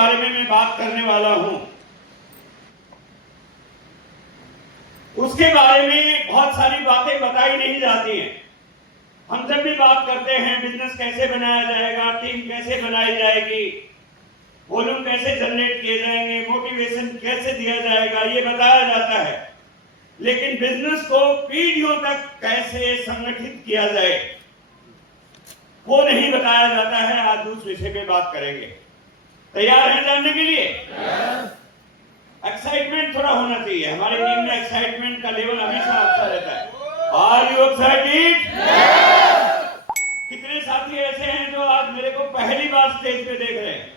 बारे में मैं बात करने वाला हूं, उसके बारे में बहुत सारी बातें बताई नहीं जाती हैं। हम जब भी बात करते हैं बिजनेस कैसे बनाया जाएगा, टीम कैसे बनाई जाएगी, वॉल्यूम कैसे जनरेट किए जाएंगे, मोटिवेशन कैसे दिया जाएगा, ये बताया जाता है। लेकिन बिजनेस को पीढ़ियों तक कैसे संगठित किया जाए वो नहीं बताया जाता है। आज उस विषय पे बात करेंगे। तैयार हैं जानने के लिए? एक्साइटमेंट थोड़ा होना चाहिए। हमारी टीम में एक्साइटमेंट का लेवल हमेशा अच्छा रहता है। Are you excited? कितने साथी ऐसे हैं जो आज मेरे को पहली बार स्टेज पे देख रहे हैं?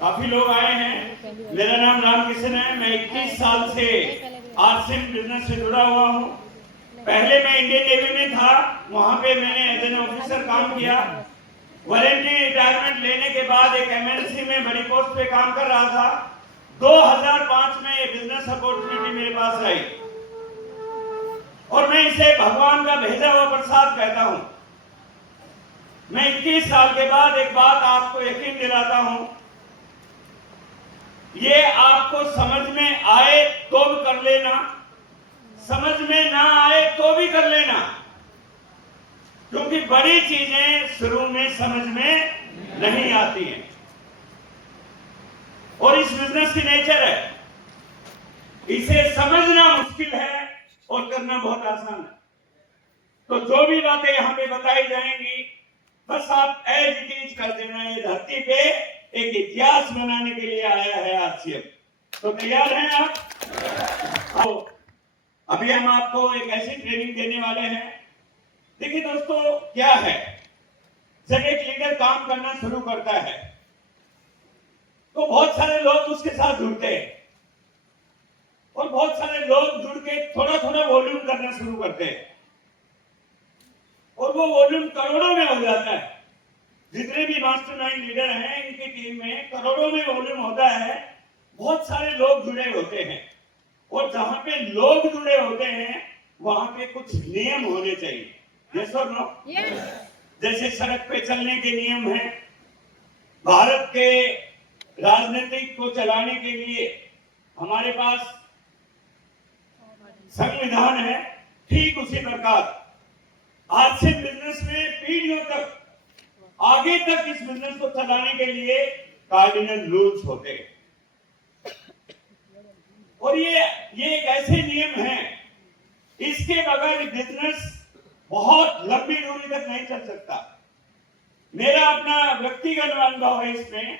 काफी लोग आए हैं। मेरा नाम रामकिशन है। मैं 21 साल से आरसीएम बिजनेस से जुड़ा हुआ हूँ। पहले मैं इंडियन नेवी में था, वहां पे मैंने एज एन ऑफिसर काम किया। वॉलंटरी रिटायरमेंट लेने के बाद एक एमएनसी में बड़ी पोस्ट पे काम कर रहा था। 2005 में ये बिजनेस अपॉर्चुनिटी मेरे पास आई और मैं इसे भगवान का भेजा हुआ प्रसाद कहता हूं। मैं 21 साल के बाद एक बात आपको यकीन दिलाता हूं, ये आपको समझ में आए तो भी कर लेना, समझ में ना आए तो भी कर लेना, क्योंकि बड़ी चीजें शुरू में समझ में नहीं आती हैं और इस बिजनेस की नेचर है, इसे समझना मुश्किल है और करना बहुत आसान है। तो जो भी बातें यहां पे बताई जाएंगी बस आप एज इट इज कर देना। ये धरती पे एक इतिहास बनाने के लिए आया है आरसीएम। तो तैयार हैं आप? तो अभी हम आपको एक ऐसी ट्रेनिंग देने वाले हैं। देखिए दोस्तों, क्या है, जब एक लीडर काम करना शुरू करता है तो बहुत सारे लोग उसके साथ जुड़ते हैं और बहुत सारे लोग जुड़ के थोड़ा थोड़ा वॉल्यूम करना शुरू करते हैं और वो वॉल्यूम करोड़ों में हो जाता है। जितने भी मास्टरमाइंड लीडर हैं इनकी टीम में करोड़ों में वॉल्यूम होता है। बहुत सारे लोग जुड़े होते हैं और जहां पे लोग जुड़े होते हैं वहां पे कुछ नियम होने चाहिए। यस और नो? जैसे सड़क पे चलने के नियम हैं, भारत के राजनीतिक को चलाने के लिए हमारे पास संविधान है, ठीक उसी प्रकार आरसीएम बिजनेस में पीढ़ियों तक आगे तक इस बिजनेस को चलाने के लिए कार्डिनल रूल्स होते हैं और ये एक ऐसे नियम हैं, इसके बगैर बिजनेस बहुत लंबी दूरी तक नहीं चल सकता। मेरा अपना व्यक्तिगत अनुभव है इसमें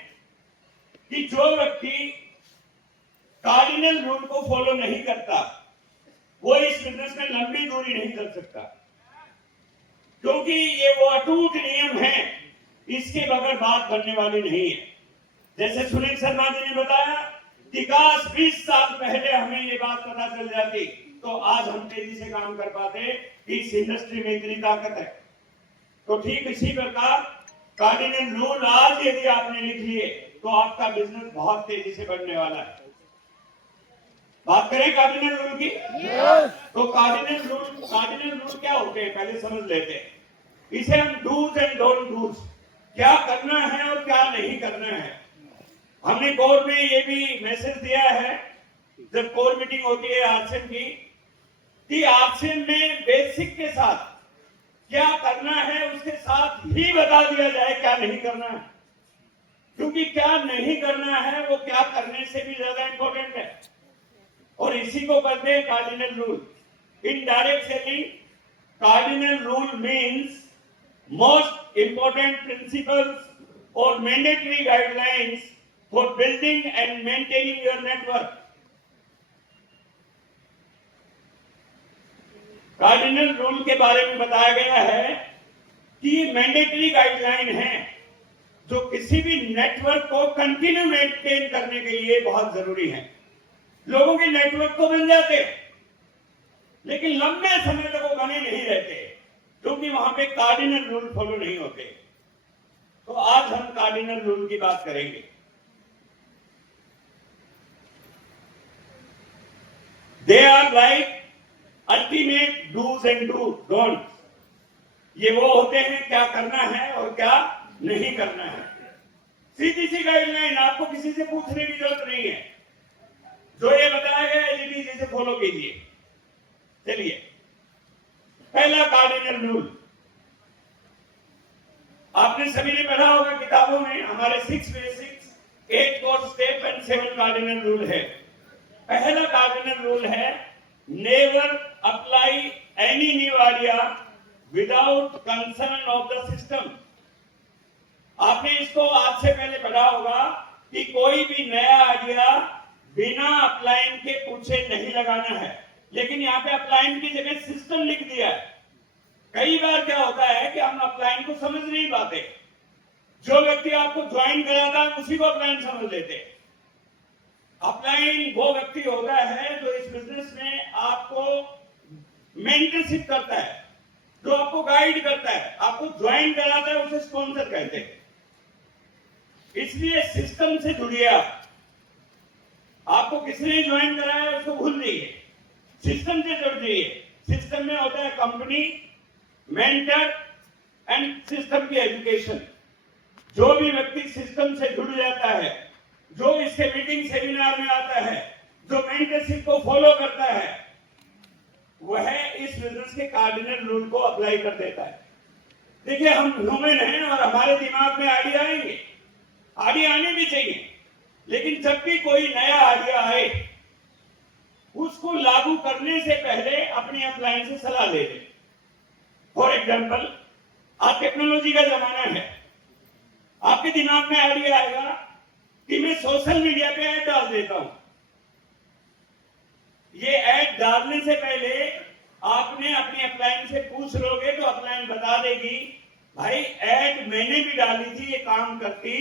कि जो व्यक्ति कार्डिनल रूल को फॉलो नहीं करता वो इस बिजनेस में लंबी दूरी नहीं चल सकता, क्योंकि ये वो अटूट नियम है, इसके बगैर बात बनने वाली नहीं है। जैसे सुनील शर्मा जी ने बताया कि काश 20 साल पहले हमें ये बात पता चल जाती तो आज हम तेजी से काम कर पाते कि इस इंडस्ट्री में इतनी ताकत है। तो ठीक इसी प्रकार कार्डिनल रूल आज यदि आपने लिख लिए तो आपका बिजनेस बहुत तेजी से बढ़ने वाला है। बात करें कार्डिनल रूल की? तो कार्डिनल रूल क्या होते हैं पहले समझ लेते हैं। इसे हम डूज एंड डोंट डूज, क्या करना है और क्या नहीं करना है। हमने कोर में ये भी मैसेज दिया है जब कोर मीटिंग होती है आरसीएम की, कि आरसीएम में बेसिक के साथ क्या करना है उसके साथ ही बता दिया जाए क्या नहीं करना है, क्योंकि क्या नहीं करना है वो क्या करने से भी ज्यादा इंपॉर्टेंट है और इसी को कहते हैं cardinal rule. In direct selling cardinal rule means most important principles or mandatory guidelines for building and maintaining your network. Cardinal rule के बारे में बताया गया है कि ये मैंडेटरी गाइडलाइन है जो किसी भी नेटवर्क को कंटिन्यू मेंटेन करने के लिए बहुत जरूरी है। लोगों के नेटवर्क तो बन जाते लेकिन लंबे समय तक वो बने नहीं रहते क्योंकि वहां पे कार्डिनल रूल फॉलो नहीं होते। तो आज हम कार्डिनल रूल की बात करेंगे। They are like ultimate dos and don't. ये वो होते हैं क्या करना है और क्या नहीं करना है। सीधी सी गाइडलाइन, आपको किसी से पूछने की जरूरत नहीं है। जो ये बताया गया है जीडीसी से फॉलो कीजिए। चलिए, पहला कार्डिनल रूल आपने सभी ने पढ़ा होगा किताबों में, हमारे 6 basics, 8 core step and 7 cardinal rule है। पहला कार्डिनल रूल है never apply any new idea without concern of the system. आपने इसको आज से पहले पढ़ा होगा कि कोई भी नया आइडिया बिना अपलाइन के पूछे नहीं लगाना है। लेकिन यहाँ पे अपलाइन की जगह सिस्टम लिख दिया है। कई बार क्या होता है कि हम अपलाइन को समझ नहीं पाते। जो व्यक्ति आपको ज्वाइन कराता है उसी को अपलाइन समझ लेते। अपलाइन वो व्यक्ति होता है जो इस बिजनेस में आपको मेंटरशिप करता है, जो आपको गाइड करता है, आपको ज्वाइन कराता है, उसे स्पॉन्सर कहते हैं। इसलिए सिस्टम से जुड़िए। आपको किसने ज्वाइन कराया उसको भूल जाइए, सिस्टम से जुड़ जाइए। सिस्टम में होता है कंपनी, मेंटर एंड सिस्टम की एजुकेशन। जो भी व्यक्ति सिस्टम से जुड़ जाता है, जो इसके मीटिंग सेमिनार में आता है, जो मेंटरशिप को फॉलो करता है, वह इस बिजनेस के कार्डिनल रूल को अप्लाई कर देता है। देखिए, हम ह्यूमन हैं और हमारे दिमाग में आइडिया आएंगे, आइडिया आने भी चाहिए। लेकिन जब भी कोई नया आइडिया आए, उसको लागू करने से पहले अपनी अपलाइन से सलाह ले लें। फॉर एग्जाम्पल, आज टेक्नोलॉजी का जमाना है। आपके दिमाग में आइडिया आएगा कि मैं सोशल मीडिया पे ऐड डाल देता हूं। ये ऐड डालने से पहले आपने अपनी अपलाइन से पूछ लोगे तो अपलाइन बता देगी, भाई ऐड मैंने भी डाली थी, ये काम करती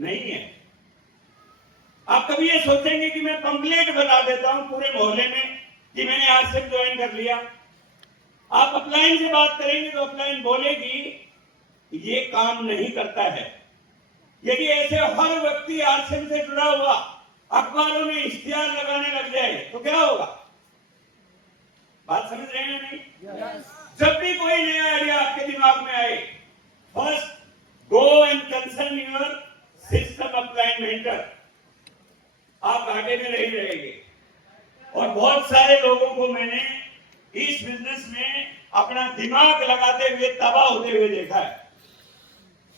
नहीं है। आप कभी ये सोचेंगे कि मैं पंपलेट बता देता हूं पूरे मोहल्ले में कि मैंने आज से ज्वाइन कर लिया। आप अपलाइन से बात करेंगे तो अपलाइन बोलेगी ये काम नहीं करता है। यदि ऐसे हर व्यक्ति आरसीएम से जुड़ा हुआ अखबारों में इश्तिहार लगाने लग जाए तो क्या होगा? बात समझ रहे हैं नहीं? जब भी कोई नया आइडिया आपके दिमाग में आए, first go and concern your system upline mentor. आप घाटे में नहीं रहेंगे। और बहुत सारे लोगों को मैंने इस बिजनेस में अपना दिमाग लगाते हुए तबाह होते हुए देखा है।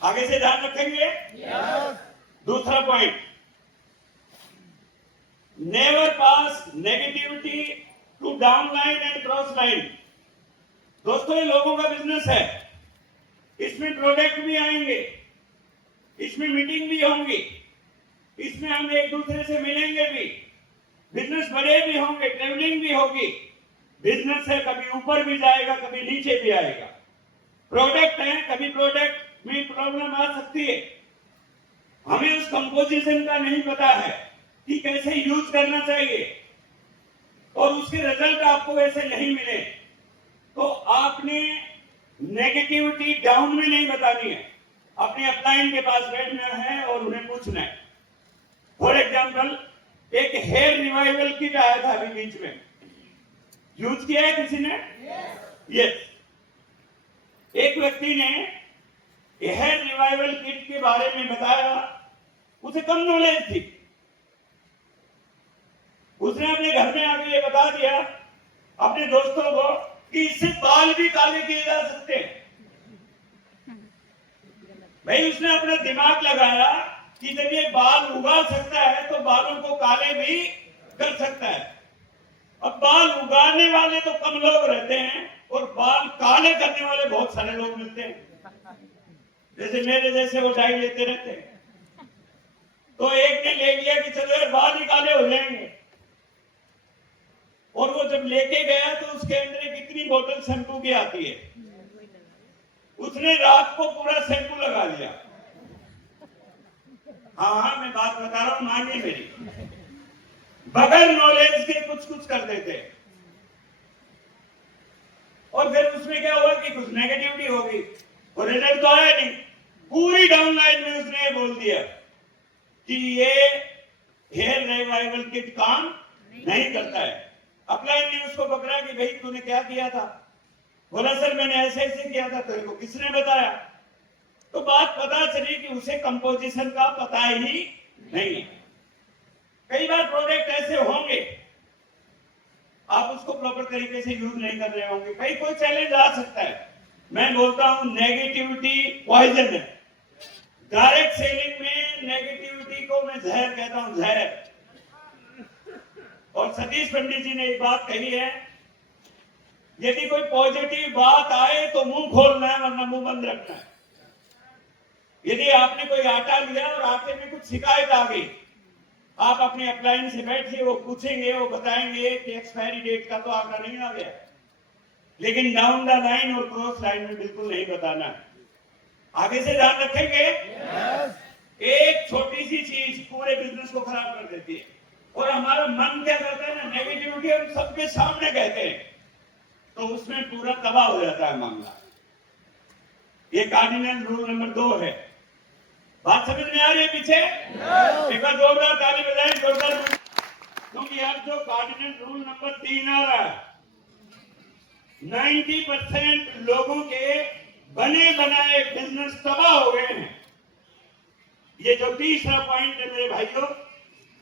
आगे से ध्यान रखेंगे। दूसरा point, never pass negativity to down line and cross line. दोस्तों, ये लोगों का बिजनेस है, इसमें प्रोडक्ट भी आएंगे, इसमें मीटिंग भी होंगी, इसमें हम एक दूसरे से मिलेंगे भी, बिजनेस बड़े भी होंगे, ट्रेवलिंग भी होगी। बिजनेस है, कभी ऊपर भी जाएगा, कभी नीचे भी आएगा। प्रोडक्ट है, कभी प्रोडक्ट में प्रॉब्लम आ सकती है। हमें उस कंपोजिशन का नहीं पता है कि कैसे यूज करना चाहिए और उसके रिजल्ट आपको वैसे नहीं मिले तो आपने नेगेटिविटी डाउन में नहीं बतानी है, अपने अपलाइन के पास बैठना है और उन्हें पूछना है। फॉर एग्जाम्पल, एक हेयर रिवाइवल किट आया था अभी बीच में, यूज किया है किसी ने? यस। एक व्यक्ति ने हेयर रिवाइवल किट के बारे में बताया, उसे कम नॉलेज थी। उसने अपने घर में आके ये बता दिया अपने दोस्तों को कि इससे बाल भी काले किए जा सकते हैं। भाई, उसने अपना दिमाग लगाया कि जब ये बाल उगा सकता है तो बालों को काले भी कर सकता है। अब बाल उगाने वाले तो कम लोग रहते हैं और बाल काले करने वाले बहुत सारे लोग मिलते हैं। जैसे मेरे जैसे वो डाई लेते रहते हैं। तो एक ने ले लिया कि चलो यार बाल ही काले हो जाएंगे, और वो जब लेके गया तो उसके अंदर एक इतनी बोतल शैम्पू की आती है, उसने रात को पूरा शैम्पू लगा लिया। हाँ, मैं बात बता रहा हूं, मानिए मेरी। बगैर नॉलेज के कुछ कुछ कर देते हैं। और फिर उसमें क्या हुआ कि कुछ नेगेटिविटी हो गई और रिजल्ट तो आया नहीं। पूरी डाउनलाइन में उसने ये बोल दिया कि ये हेयर रिवाइवल किट काम नहीं करता है। अपलाइन ने उसको पकड़ा कि भाई तूने क्या किया था? बोला सर मैंने ऐसे ऐसे किया था। तो इनको किसने बताया? तो बात पता चली कि उसे कंपोजिशन का पता ही नहीं है। कई बार प्रोडक्ट ऐसे होंगे आप उसको प्रॉपर तरीके से यूज नहीं कर रहे होंगे, कहीं कोई चैलेंज आ सकता है। मैं बोलता हूं नेगेटिविटी पॉइजन है। डायरेक्ट सेलिंग में नेगेटिविटी को मैं जहर कहता हूं, जहर। और सतीश पंडित जी ने एक बात कही है, यदि कोई पॉजिटिव बात आए तो मुंह खोलना है वरना मुंह बंद रखना है। यदि आपने कोई आटा लिया और आटे में कुछ शिकायत आ गई, आप अपने अप्लायंस से बैठिए, वो पूछेंगे, वो बताएंगे कि एक्सपायरी डेट का तो आंकड़ा नहीं आ गया, लेकिन डाउन द लाइन और क्रॉस लाइन में बिल्कुल नहीं बताना। आगे से ध्यान रखेंगे। एक छोटी सी चीज पूरे बिजनेस को खराब कर देती है। और हमारा मन क्या करता है ना, नेगेटिविटी हम सबके सामने कहते हैं, तो उसमें पूरा तबाह हो जाता है मामला। ये कार्डिनल रूल नंबर 2 है। बात समझ में आ रही है पीछे? एक बार जोरदार ताली बजाएं, जोरदार। क्योंकि अब जो कार्डिनल रूल नंबर 3 आ रहा है, 90% लोगों के बने बनाए बिजनेस तबाह हो गए हैं। ये जो तीसरा पॉइंट है मेरे भाइयों,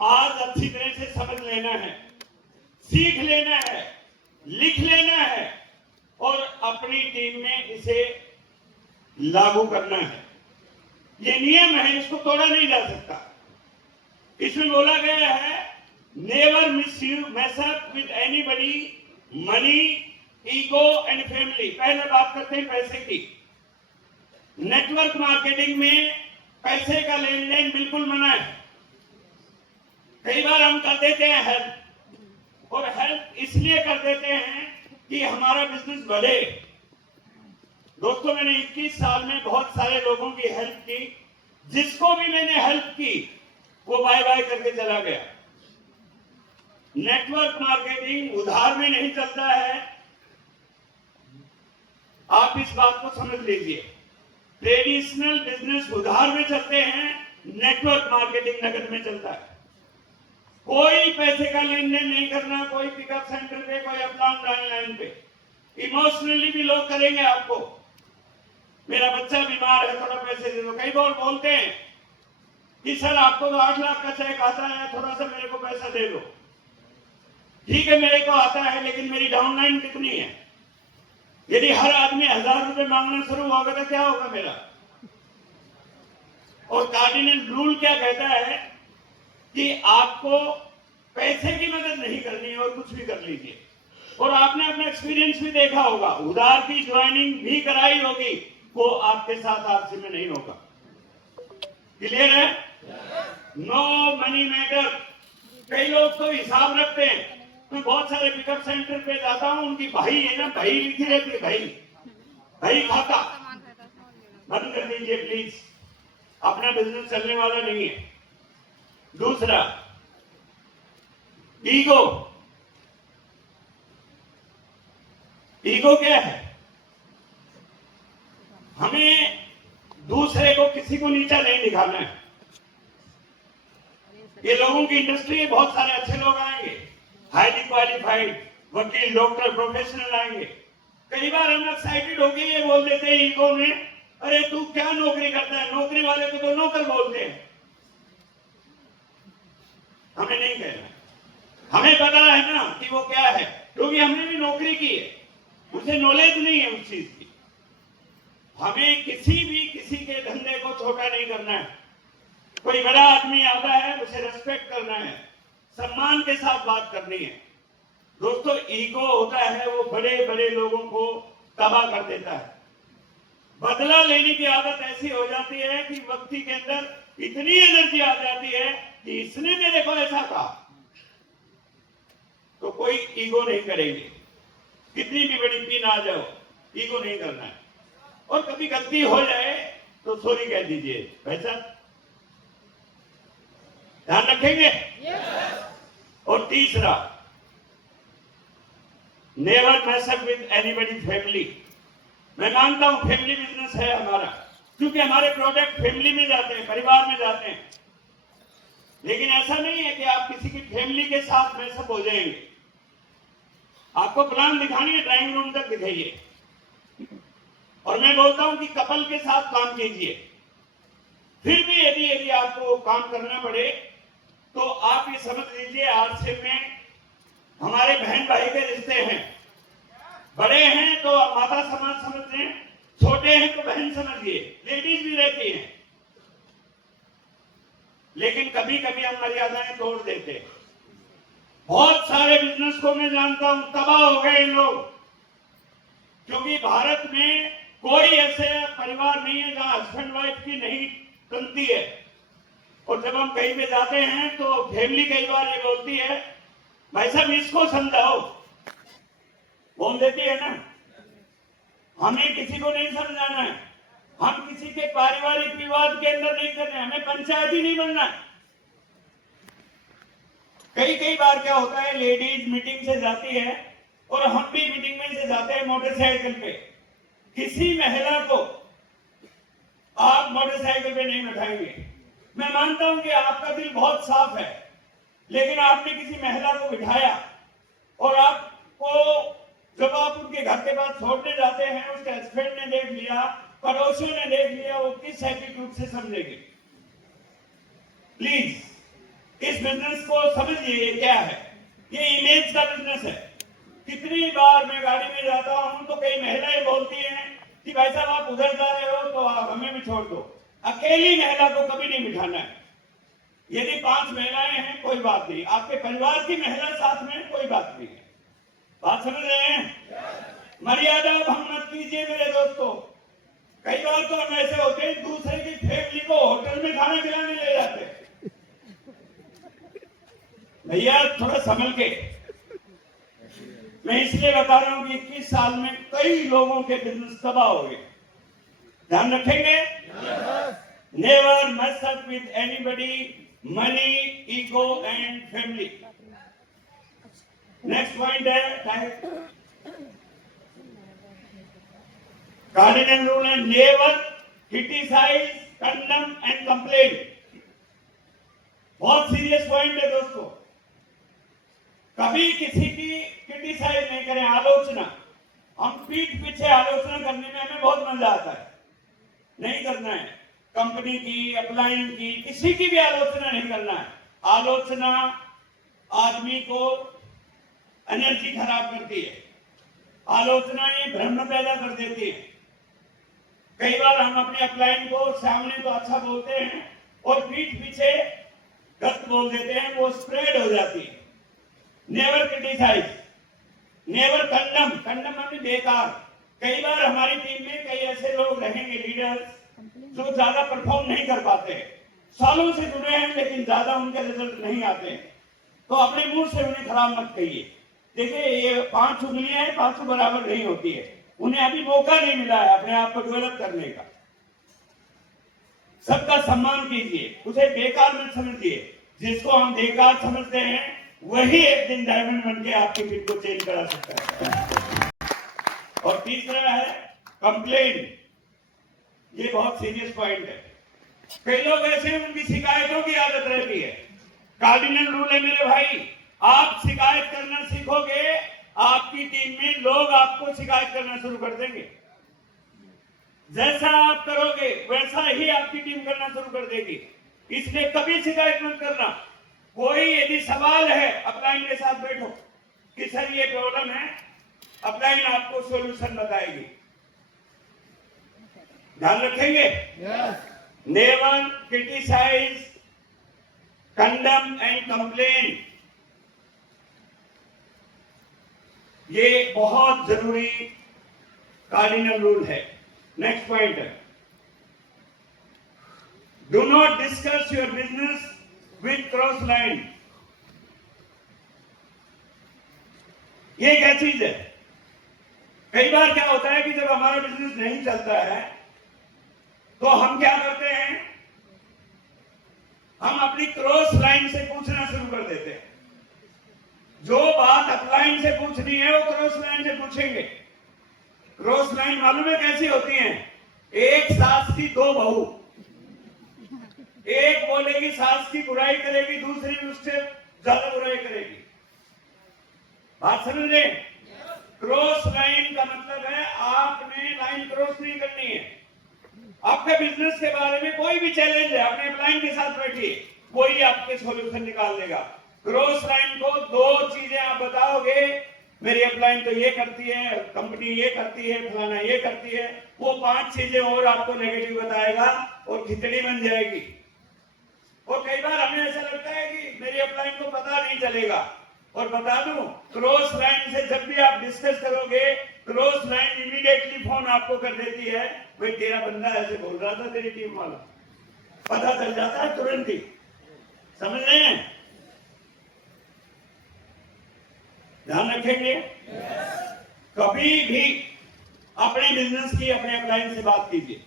आज अच्छी तरह से समझ लेना है, सीख लेना है, लिख लेना है और अपनी टीम में इसे लागू करना है। ये नियम है, इसको तोड़ा नहीं जा सकता। इसमें बोला गया है, never mess up with anybody, money, ego and family. पहले बात करते हैं पैसे की। नेटवर्क मार्केटिंग में पैसे का लेन देन बिल्कुल मना है। कई बार हम कर देते हैं हेल्प, और हेल्प इसलिए कर देते हैं कि हमारा बिजनेस बढ़े। दोस्तों, मैंने 21 साल में बहुत सारे लोगों की हेल्प की। जिसको भी मैंने हेल्प की वो बाय बाय करके चला गया। नेटवर्क मार्केटिंग उधार में नहीं चलता है, आप इस बात को समझ लीजिए। ट्रेडिशनल बिजनेस उधार में चलते हैं, नेटवर्क मार्केटिंग नगद में चलता है। कोई पैसे का लेन देन नहीं करना, कोई पिकअप सेंटर पे, कोई अपडाउन लाइन पे। इमोशनली भी लोग करेंगे आपको, मेरा बच्चा बीमार है, थोड़ा पैसे दे दो। कई बार बोलते हैं कि सर आपको तो 8 लाख का चेक आता है, थोड़ा सा मेरे को पैसा दे दो। ठीक है, मेरे को आता है, लेकिन मेरी डाउनलाइन कितनी है? यदि हर आदमी 1000 रुपए मांगना शुरू होगा तो क्या होगा मेरा? और कार्डिनल रूल क्या कहता है कि आपको पैसे की मदद नहीं करनी है और कुछ भी कर लीजिए। और आपने अपना एक्सपीरियंस भी देखा होगा, उधार की ज्वाइनिंग भी कराई होगी, वो आपके साथ आपसी में नहीं होगा। क्लियर है? No money matter. कई लोग तो हिसाब रखते हैं। मैं बहुत सारे पिकअप सेंटर पे जाता हूं, उनकी भाई है ना, भाई लिखी रहती है, भाई खाता। बंद कर दीजिए प्लीज, अपना बिजनेस चलने वाला नहीं है। दूसरा, ईगो। ईगो क्या है? हमें दूसरे को, किसी को नीचा नहीं दिखाना है। ये लोगों की इंडस्ट्री है, बहुत सारे अच्छे लोग आएंगे, हाईली क्वालिफाइड वकील, डॉक्टर, प्रोफेशनल आएंगे। कई बार हम एक्साइटेड होके ये बोल देते हैं ईगो में, अरे तू क्या नौकरी करता है? नौकरी वाले को तो नौकर बोलते हैं। हमें नहीं कहना, हमें पता है ना कि वो क्या है, क्योंकि हमने भी नौकरी की है, उसे नॉलेज नहीं है उस चीज की। हमें किसी के धंधे को छोटा नहीं करना है। कोई बड़ा आदमी आता है, उसे रेस्पेक्ट करना है, सम्मान के साथ बात करनी है। दोस्तों, ईगो होता है, वो बड़े बड़े लोगों को तबाह कर देता है। बदला लेने की आदत ऐसी हो जाती है कि व्यक्ति के अंदर इतनी एनर्जी आ जाती है कि इसने मेरे को ऐसा कहा, तो कोई ईगो नहीं करेंगे। कितनी भी बड़ी पिन आ जाओ, ईगो नहीं करना है। और कभी गलती हो जाए तो सॉरी कह दीजिए, भाई साहब, ध्यान रखेंगे। और तीसरा, never mess up with anybody family. मैं मानता हूं फैमिली बिजनेस है हमारा, क्योंकि हमारे प्रोडक्ट फैमिली में जाते हैं, परिवार में जाते हैं। लेकिन ऐसा नहीं है कि आप किसी की फैमिली के साथ मेसअप हो जाएंगे। आपको प्लान दिखानी है, ड्राइंग रूम तक दिखाइए। और मैं बोलता हूं कि कपल के साथ काम कीजिए। फिर भी यदि आपको काम करना पड़े तो आप ये समझ लीजिए आरसीएम में हमारे बहन भाई के रिश्ते हैं। बड़े हैं तो माता समान समझ लें, छोटे हैं तो बहन समझिए, लेडीज भी रहती हैं। लेकिन कभी कभी हम मर्यादाएं तोड़ देते हैं। बहुत सारे बिजनेस को मैं जानता हूं तबाह हो गए लोग, क्योंकि भारत में कोई ऐसे परिवार नहीं है जहां हस्बैंड वाइफ की नहीं बनती है। और जब हम कहीं पे जाते हैं तो फैमिली कई बार ये बोलती है, भाई साहब इसको समझाओ, बोल देती है ना। हमें किसी को नहीं समझाना है, हम किसी के पारिवारिक विवाद के अंदर नहीं करना है, हमें पंचायत ही नहीं बनना है। कई बार क्या होता है, लेडीज मीटिंग से जाती है और हम भी मीटिंग में से जाते हैं मोटरसाइकिल पे। किसी महिला को आप मोटरसाइकिल पे नहीं बैठाएंगे। मैं मानता हूं कि आपका दिल बहुत साफ है, लेकिन आपने किसी महिला को बिठाया और आपको जब आप उनके घर के पास छोड़ने जाते हैं, उसके हस्बैंड ने देख लिया, पड़ोसियों ने देख लिया, वो किस एटीट्यूड से समझेंगे। प्लीज इस बिजनेस को समझिए, ये क्या है, ये इमेज का बिजनेस है। कितनी बार मैं गाड़ी में जाता हूं तो कई महिलाएं बोलती हैं कि भाई साहब आप उधर जा रहे हो तो आप हमें भी छोड़ दो। अकेली महिला को कभी नहीं बिठाना है। यदि 5 महिलाएं हैं कोई बात नहीं, आपके परिवार की महिला साथ में कोई बात नहीं है। बात समझ रहे हैं? मर्यादा भंग मत कीजिए मेरे दोस्तों। कई बार तो हम ऐसे होते हैं दूसरे की फैमिली को होटल में खाना खिलाने ले जाते हैं। भैया थोड़ा संभल के। मैं इसलिए बता रहा हूं कि 21 साल में कई लोगों के बिजनेस तबाह हो गए। ध्यान रखेंगे? Never mess up with anybody, money, ego and family. Next point है कार्डिनल रूल है, never criticise, condemn and complain. बहुत सीरियस पॉइंट है दोस्तों। कभी किसी की क्रिटिसाइज नहीं करें, आलोचना। हम पीठ पीछे आलोचना करने में हमें बहुत मजा आता है, नहीं करना है। कंपनी की, अपलाइन की, किसी की भी आलोचना नहीं करना है। आलोचना आदमी को एनर्जी खराब करती है, आलोचनाएं भ्रम पैदा कर देती है। कई बार हम अपने अपलाइन को सामने तो अच्छा बोलते हैं और पीठ पीछे गलत बोल देते हैं, वो स्प्रेड हो जाती है। Never criticise, never condemn. Condemn मतलब बेकार। कई बार हमारी टीम में कई ऐसे लोग रहेंगे, लीडर्स, जो ज्यादा परफॉर्म नहीं कर पाते, सालों से जुड़े हैं लेकिन ज्यादा उनके रिजल्ट नहीं आते हैं, तो अपने मुंह से उन्हें खराब मत कहिए। देखिए ये 5 उंगलियां हैं, 5 बराबर नहीं होती है। उन्हें अभी मौका नहीं मिला है अपने आप को डेवलप करने का। सबका सम्मान कीजिए, उसे बेकार मत समझिए। जिसको हम बेकार समझते हैं वही एक दिन डायमंड बन के आपकी फिट को चेंज करा सकता है। और तीसरा है कंप्लेन। ये बहुत सीरियस पॉइंट है। कई लोग ऐसे हैं उनकी शिकायतों की आदत रहती है। कार्डिनल रूल है मेरे भाई, आप शिकायत करना सीखोगे, आपकी टीम में लोग आपको शिकायत करना शुरू कर देंगे। जैसा आप करोगे वैसा ही आपकी टीम करना शुरू कर देगी। इसलिए कभी शिकायत मत करना। कोई यदि सवाल है, अपलाइन के साथ बैठो कि सर ये प्रॉब्लम है, अपलाइन आपको सॉल्यूशन बताएगी। ध्यान रखेंगे? Never criticise, condemn and complain. ये बहुत जरूरी कार्डिनल रूल है। नेक्स्ट पॉइंट है, do not discuss your business with cross line. ये क्या चीज है? कई बार क्या होता है कि जब हमारा बिजनेस नहीं चलता है तो हम क्या करते हैं, हम अपनी क्रॉस लाइन से पूछना शुरू कर देते हैं। जो बात अपलाइन से पूछनी है वो क्रॉस लाइन से पूछेंगे। क्रॉस लाइन मालूम है कैसी होती है? एक सास की 2 बहू, एक बोलेगी सास की बुराई करेगी, दूसरी भी उससे ज्यादा बुराई करेगी। बात समझ रहे? क्रॉस लाइन का मतलब है आपने लाइन क्रॉस नहीं करनी है। आपके बिजनेस के बारे में कोई भी चैलेंज है, अपने अपलाइन के साथ बैठिए, कोई आपके सॉल्यूशन निकाल देगा। क्रॉस लाइन को दो चीजें आप बताओगे, मेरी अपलाइन तो ये करती है, कंपनी ये करती है, फलाना ये करती है, वो 5 चीजें और आपको नेगेटिव बताएगा और खिचड़ी बन जाएगी। और कई बार हमें ऐसा लगता है कि मेरी अपलाइन को पता नहीं चलेगा। और बता दूं, क्रॉस लाइन से जब भी आप डिस्कस करोगे, क्रॉस लाइन इमीडिएटली फोन आपको कर देती है, भाई तेरा बंदा ऐसे बोल रहा था, तेरी टीम वाला, पता चल जाता है तुरंत ही। समझ रहे हैं? ध्यान रखेंगे। कभी भी अपने बिजनेस की अपने अपलाइन से बात कीजिए।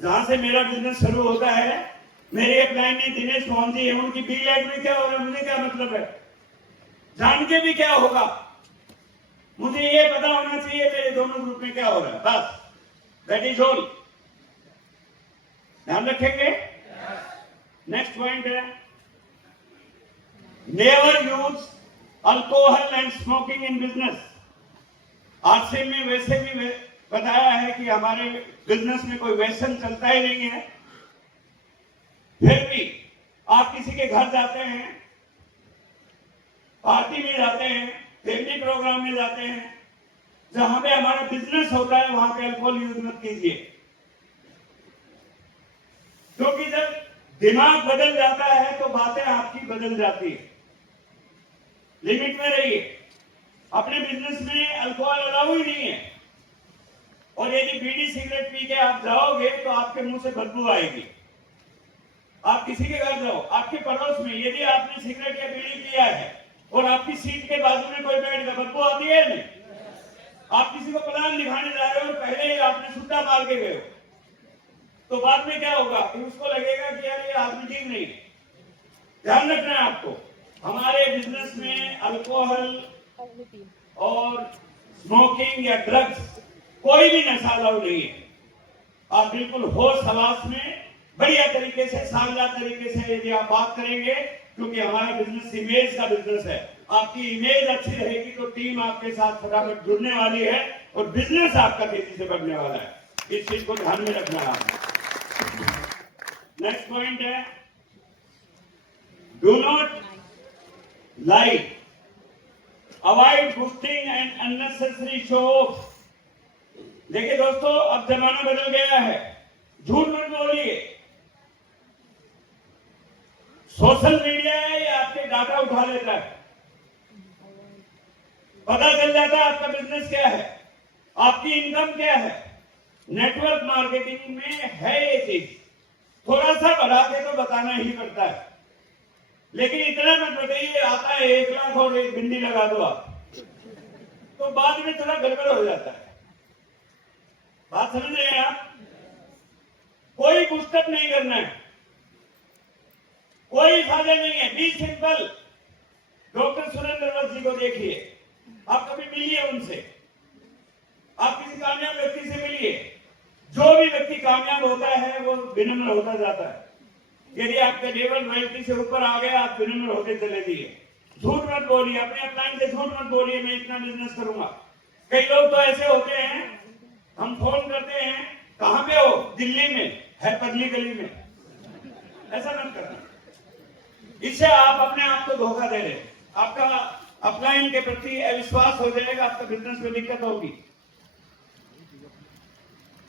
जहां से मेरा बिजनेस शुरू होता है, मेरे अपलाइन में दिनेश मोहन जी है, उनकी बी लैग में क्या हो रहा है मुझे क्या मतलब है, जान के भी क्या होगा, मुझे ये पता होना चाहिए मेरे दोनों ग्रुप में क्या हो रहा है, बस, दैट इज ऑल। ध्यान रखेंगे। नेक्स्ट पॉइंट है, never use alcohol and smoking in business. RCM में वैसे भी बताया है कि हमारे बिजनेस में कोई व्यसन चलता ही नहीं है, फिर भी आप किसी के घर जाते हैं, पार्टी में जाते हैं, फैमिली प्रोग्राम में जाते हैं, जहां पे हमारा बिजनेस होता है वहां पे अल्कोहल यूज मत कीजिए। क्योंकि जब दिमाग बदल जाता है तो बातें आपकी बदल जाती है। लिमिट में रहिए। अपने बिजनेस में अल्कोहल अलाउ ही नहीं है, और यदि बीड़ी सिगरेट पी के आप जाओगे तो आपके मुंह से बदबू आएगी। आप किसी के घर जाओ, आपके पड़ोस में यदि आपने सिगरेट या बीड़ी पिया है और आपकी सीट के बाजू में कोई बैठ गया, बदबू आती है नहीं? आप किसी को प्लान दिखाने जा रहे हो और पहले ही आपने सुट्टा मार के गए हो, तो बाद में क्या होगा कि उसको लगेगा कि यार ये आदमी ठीक नहीं है। ध्यान रखना है आपको, हमारे बिजनेस में अल्कोहल और स्मोकिंग या ड्रग्स कोई भी नशा अलाउ नहीं है। आप बिल्कुल होश हवास में बढ़िया तरीके से, शानदार तरीके से यदि आप बात करेंगे, क्योंकि हमारा बिजनेस इमेज का बिजनेस है, आपकी इमेज अच्छी रहेगी तो टीम आपके साथ फटाफट जुड़ने वाली है और बिजनेस आपका तेजी से बढ़ने वाला है। इस चीज को ध्यान में रखना है। नेक्स्ट पॉइंट है, do not lie, avoid boosting and unnecessary show off। देखिए दोस्तों, अब जमाना बदल गया है, झूठ मत बोलिए। सोशल मीडिया है ये आपके डाटा उठा लेता है, पता चल जाता है आपका बिजनेस क्या है, आपकी इनकम क्या है। नेटवर्क मार्केटिंग में है ये चीज, थोड़ा सा बढ़ा के तो बताना ही पड़ता है, लेकिन इतना मत बताइए आता है 1 लाख और एक बिंदी लगा दो आप, तो बाद में थोड़ा गड़बड़ हो जाता है। बात समझ रहे हैं आप? कोई पुस्तक नहीं करना है, कोई फायदा नहीं है, बी सिंपल। डॉक्टर सुरेंद्र वत्स जी को देखिए, आप कभी मिलिए उनसे, आप किसी कामयाब व्यक्ति से मिलिए। जो भी व्यक्ति कामयाब होता है वो विनम्र होता जाता है। यदि आपका लेवल रॉयल्टी से ऊपर आ गया, आप विनम्र होते चले जाइए। झूठ मत बोलिए, अपने अपलाइन से झूठ मत बोलिए मैं इतना बिजनेस करूंगा। कई लोग तो ऐसे होते हैं, हम फोन करते हैं, कहां पे हो? दिल्ली में है, पगली गली में। ऐसा मत करना, इससे आप अपने आप को धोखा दे रहे हैं, आपका अपलाइन के प्रति अविश्वास हो जाएगा, आपका बिजनेस में दिक्कत होगी।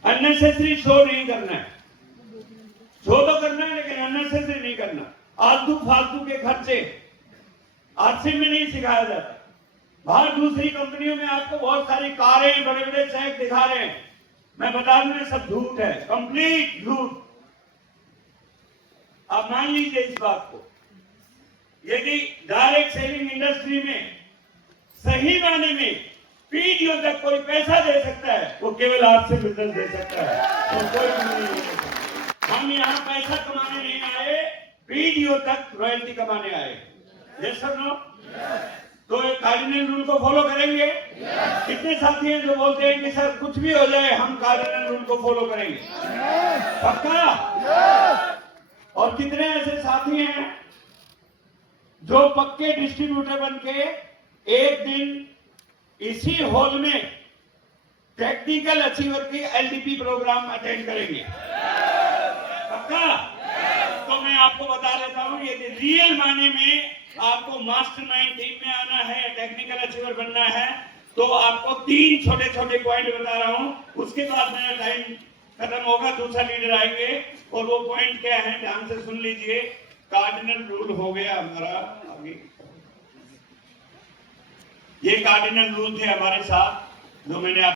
अननेसेसरी शो नहीं करना है, शो तो करना है लेकिन अननेसेसरी नहीं करना। आलतू फालतू के खर्चे आरसीएम में नहीं सिखाया जाता। बाहर दूसरी कंपनियों में आपको बहुत सारी कारें, बड़े बड़े चेक दिखा रहे हैं, मैं बता दूं ये सब झूठ है, कंप्लीट झूठ। आप मान लीजिए इस बात को, यदि डायरेक्ट सेलिंग इंडस्ट्री में सही मायने में पीढ़ियों तक कोई पैसा दे सकता है, वो केवल आपसे बिजनेस दे सकता है, तो कोई नहीं दे सकता। हम यहाँ पैसा कमाने नहीं आए, पीढ़ियों तक रॉयल्टी कमाने आए। यस और नो? तो कार्डिनल रूल को फॉलो करेंगे? कितने साथी हैं जो बोलते हैं कि सर कुछ भी हो जाए हम कार्डिनल रूल को फॉलो करेंगे? पक्का? और कितने ऐसे साथी हैं जो पक्के डिस्ट्रीब्यूटर बन के एक दिन इसी हॉल में टेक्निकल अचीवर के एलडीपी प्रोग्राम अटेंड करेंगे। पक्का? तो मैं आपको बता देता हूं, यदि रियल माने में आपको मास्टरमाइंड टीम में आना है, टेक्निकल अचीवर बनना है, तो आपको 3 छोटे छोटे पॉइंट बता रहा हूं। उसके बाद मेरा टाइम खत्म होगा, दूसरा लीडर आएंगे और वो पॉइंट क्या है ध्यान से सुन लीजिए। कार्डिनल रूल हो गया हमारा आगे, ये कार्डिनल रूल थे हमारे साथ जो मैंने